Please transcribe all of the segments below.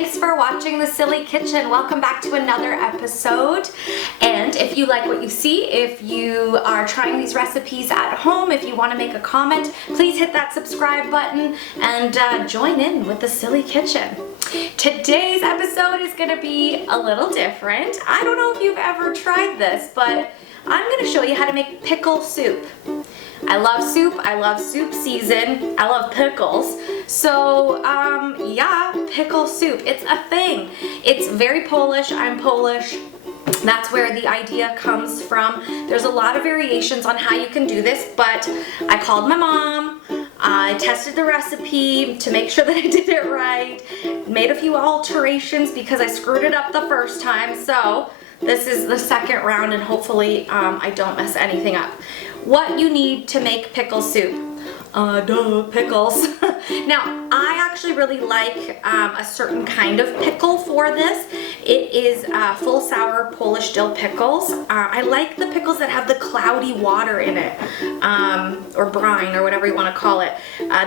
Thanks for watching The Silly Kitchen. Welcome back to another episode. And if you like what you see, if you are trying these recipes at home, if you want to make a comment, please hit that subscribe button and join in with The Silly Kitchen. Today's episode is going to be a little different. I don't know if you've ever tried this, but I'm going to show you how to make pickle soup. I love soup season, I love pickles. So yeah, pickle soup, it's a thing. It's very Polish, I'm Polish. That's where the idea comes from. There's a lot of variations on how you can do this, but I called my mom, I tested the recipe to make sure that I did it right, made a few alterations because I screwed it up the first time, so this is the second round and hopefully I don't mess anything up. What you need to make pickle soup. Pickles. Now, I actually really like a certain kind of pickle for this. It is full sour Polish dill pickles. I like the pickles that have the cloudy water in it, or brine, or whatever you want to call it.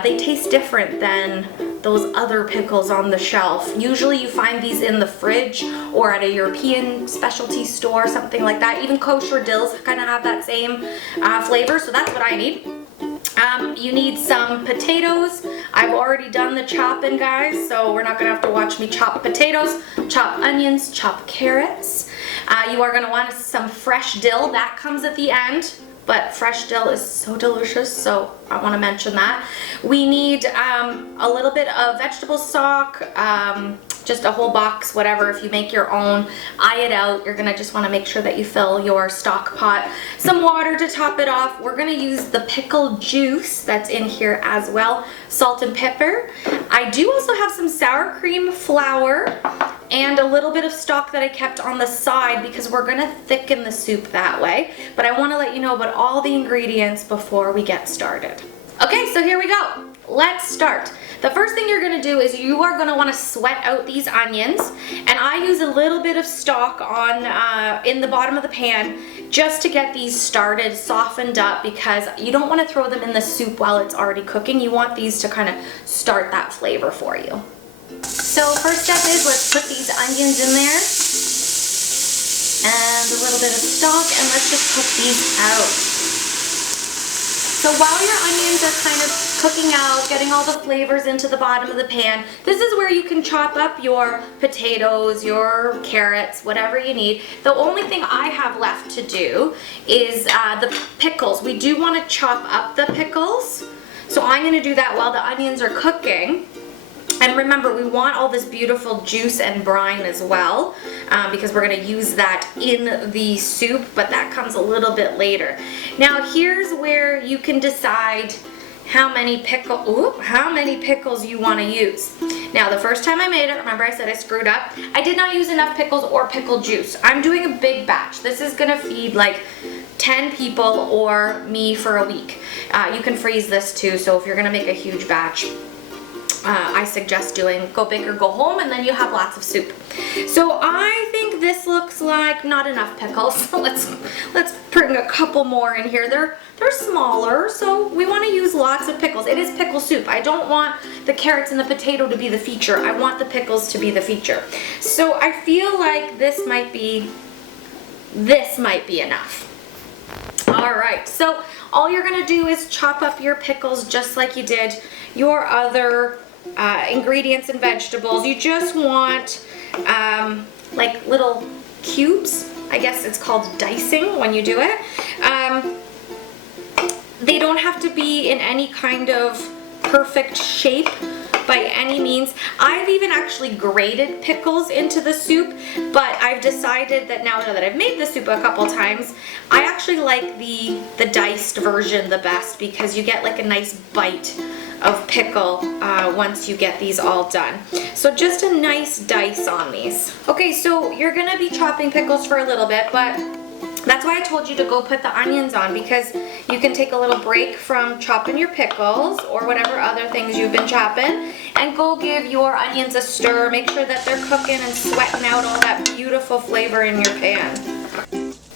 They taste different than those other pickles on the shelf. Usually you find these in the fridge or at a European specialty store, something like that. Even kosher dills kind of have that same flavor, so that's what I need. You need some potatoes. I've already done the chopping, guys, so we're not gonna have to watch me chop potatoes, chop onions, chop carrots. You are gonna want some fresh dill. That comes at the end, but fresh dill is so delicious, so I wanna mention that. We need a little bit of vegetable stock, just a whole box, whatever. If you make your own, eye it out. You're gonna just wanna make sure that you fill your stock pot. Some water to top it off. We're gonna use the pickle juice that's in here as well. Salt and pepper. I do also have some sour cream flour and a little bit of stock that I kept on the side because we're gonna thicken the soup that way. But I wanna let you know about all the ingredients before we get started. Okay, so here we go. Let's start. The first thing you're gonna do is you are gonna wanna sweat out these onions, and I use a little bit of stock on in the bottom of the pan just to get these started, softened up, because you don't wanna throw them in the soup while it's already cooking. You want these to kind of start that flavor for you. So first step is let's put these onions in there, and a little bit of stock, and let's just cook these out. So while your onions are kind of cooking out, getting all the flavors into the bottom of the pan, this is where you can chop up your potatoes, your carrots, whatever you need. The only thing I have left to do is the pickles. We do want to chop up the pickles, so I'm going to do that while the onions are cooking. And remember, we want all this beautiful juice and brine as well, because we're going to use that in the soup, but that comes a little bit later. Now here's where you can decide how many pickles you want to use. Now the first time I made it, remember I said I screwed up, I did not use enough pickles or pickle juice. I'm doing a big batch. This is going to feed like 10 people or me for a week. You can freeze this too, so if you're going to make a huge batch, I suggest doing go big or go home, and then you have lots of soup. So I think this looks like not enough pickles. So let's bring a couple more in here. They're smaller, so we want to use lots of pickles. It is pickle soup. I don't want the carrots and the potato to be the feature. I want the pickles to be the feature. So I feel like this might be enough. All right, so all you're gonna do is chop up your pickles just like you did your other ingredients and vegetables. You just want like little cubes. I guess it's called dicing when you do it. They don't have to be in any kind of perfect shape by any means. I've even actually grated pickles into the soup, but I've decided that now that I've made the soup a couple times, I actually like the diced version the best because you get like a nice bite of pickle once you get these all done. So just a nice dice on these. Okay, so you're gonna be chopping pickles for a little bit, but that's why I told you to go put the onions on, because you can take a little break from chopping your pickles or whatever other things you've been chopping and go give your onions a stir. Make sure that they're cooking and sweating out all that beautiful flavor in your pan.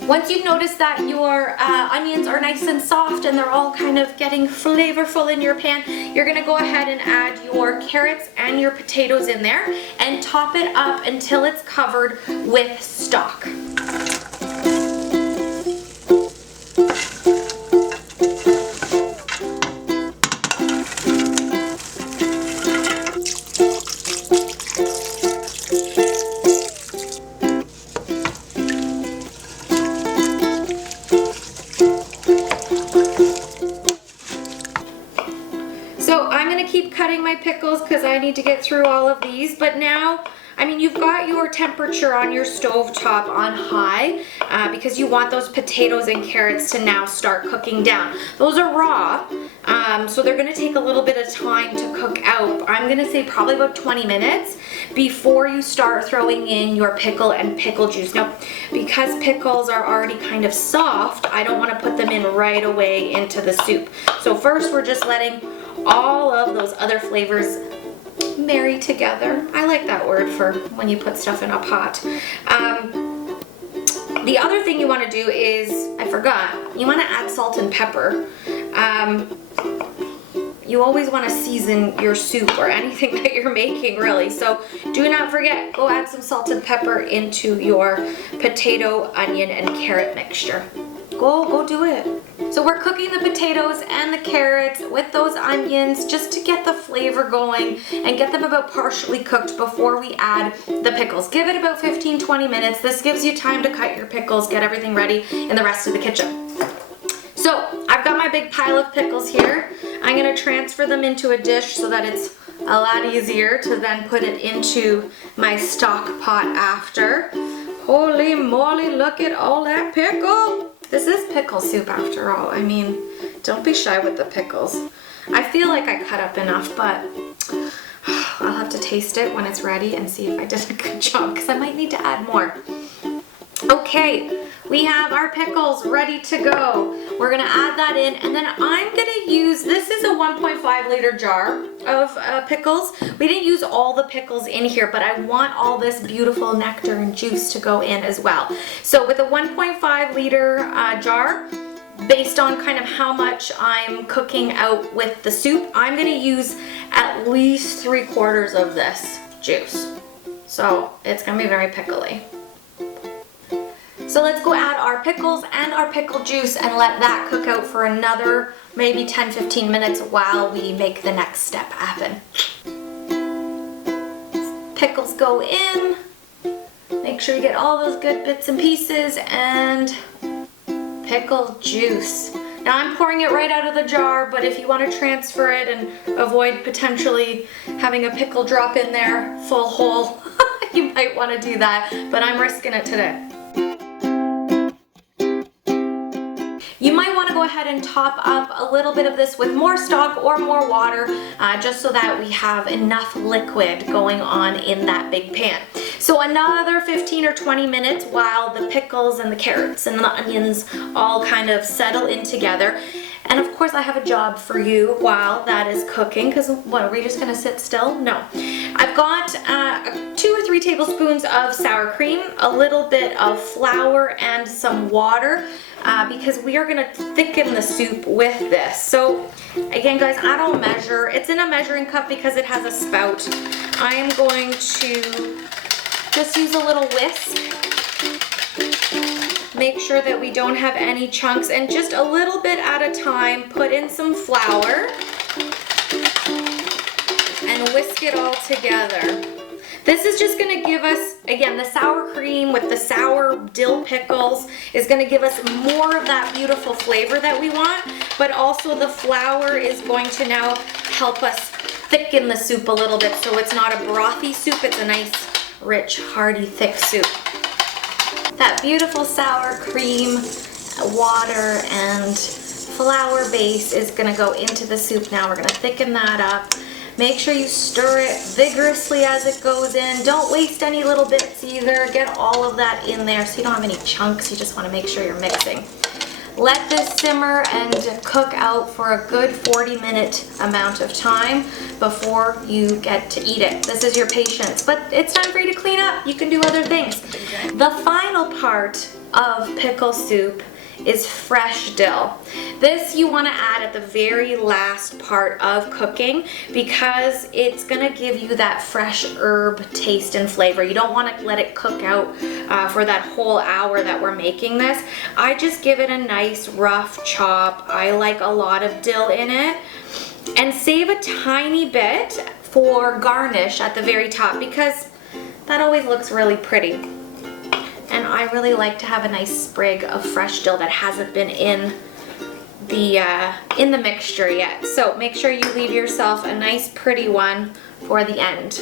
Once you've noticed that your onions are nice and soft and they're all kind of getting flavorful in your pan, you're gonna go ahead and add your carrots and your potatoes in there and top it up until it's covered with stock. So I'm going to keep cutting my pickles because I need to get through all of these, but now, I mean, you've got your temperature on your stove top on high because you want those potatoes and carrots to now start cooking down. Those are raw, so they're going to take a little bit of time to cook out. I'm going to say probably about 20 minutes before you start throwing in your pickle and pickle juice. Now, because pickles are already kind of soft, I don't want to put them in right away into the soup. So first we're just letting all of those other flavors marry together. I like that word for when you put stuff in a pot. The other thing you want to do is, I forgot, you want to add salt and pepper. You always want to season your soup or anything that you're making, really. So do not forget, go add some salt and pepper into your potato, onion, and carrot mixture. Go do it. So we're cooking the potatoes and the carrots with those onions just to get the flavor going and get them about partially cooked before we add the pickles. Give it about 15-20 minutes. This gives you time to cut your pickles, get everything ready in the rest of the kitchen. So I've got my big pile of pickles here. I'm going to transfer them into a dish so that it's a lot easier to then put it into my stock pot after. Holy moly, look at all that pickle. This is pickle soup after all. I mean, don't be shy with the pickles. I feel like I cut up enough, but I'll have to taste it when it's ready and see if I did a good job because I might need to add more. Okay, we have our pickles ready to go. We're gonna add that in, and then I'm gonna use, this is a 1.5 liter jar of pickles. We didn't use all the pickles in here, but I want all this beautiful nectar and juice to go in as well. So with a 1.5 liter jar, based on kind of how much I'm cooking out with the soup, I'm gonna use at least 3/4 of this juice. So it's gonna be very pickly. So let's go add our pickles and our pickle juice and let that cook out for another maybe 10-15 minutes while we make the next step happen. Pickles go in. Make sure you get all those good bits and pieces, and pickle juice. Now I'm pouring it right out of the jar, but if you want to transfer it and avoid potentially having a pickle drop in there full whole, you might want to do that, but I'm risking it today. You might want to go ahead and top up a little bit of this with more stock or more water, just so that we have enough liquid going on in that big pan. So another 15 or 20 minutes while the pickles and the carrots and the onions all kind of settle in together. And of course I have a job for you while that is cooking, because what, are we just gonna sit still? No. I've got 2 or 3 tablespoons of sour cream, a little bit of flour, and some water, because we are gonna thicken the soup with this. So again guys, I don't measure. It's in a measuring cup because it has a spout. I am going to just use a little whisk. Make sure that we don't have any chunks, and just a little bit at a time, put in some flour and whisk it all together. This is just gonna give us, again, the sour cream with the sour dill pickles is gonna give us more of that beautiful flavor that we want, but also the flour is going to now help us thicken the soup a little bit so it's not a brothy soup, it's a nice, rich, hearty, thick soup. That beautiful sour cream, water, and flour base is gonna go into the soup now. We're gonna thicken that up. Make sure you stir it vigorously as it goes in. Don't waste any little bits either. Get all of that in there so you don't have any chunks. You just wanna make sure you're mixing. Let this simmer and cook out for a good 40-minute amount of time before you get to eat it. This is your patience, but it's time for you to clean up. You can do other things. The final part of pickle soup is fresh dill. This you want to add at the very last part of cooking because it's going to give you that fresh herb taste and flavor. You don't want to let it cook out for that whole hour that we're making this. I just give it a nice rough chop. I like a lot of dill in it, and save a tiny bit for garnish at the very top because that always looks really pretty. And I really like to have a nice sprig of fresh dill that hasn't been in the mixture yet. So make sure you leave yourself a nice pretty one for the end.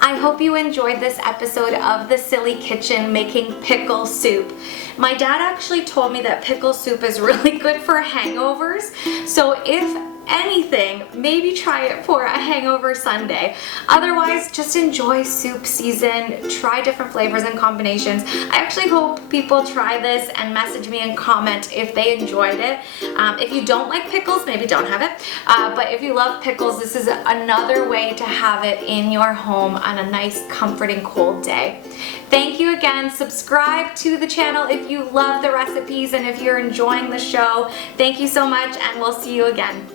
I hope you enjoyed this episode of The Silly Kitchen making pickle soup. My dad actually told me that pickle soup is really good for hangovers. So if anything, maybe try it for a hangover Sunday. Otherwise, just enjoy soup season, try different flavors and combinations. I actually hope people try this and message me and comment if they enjoyed it. If you don't like pickles, maybe don't have it. But if you love pickles, this is another way to have it in your home on a nice, comforting, cold day. Thank you again. Subscribe to the channel if you love the recipes and if you're enjoying the show. Thank you so much, and we'll see you again.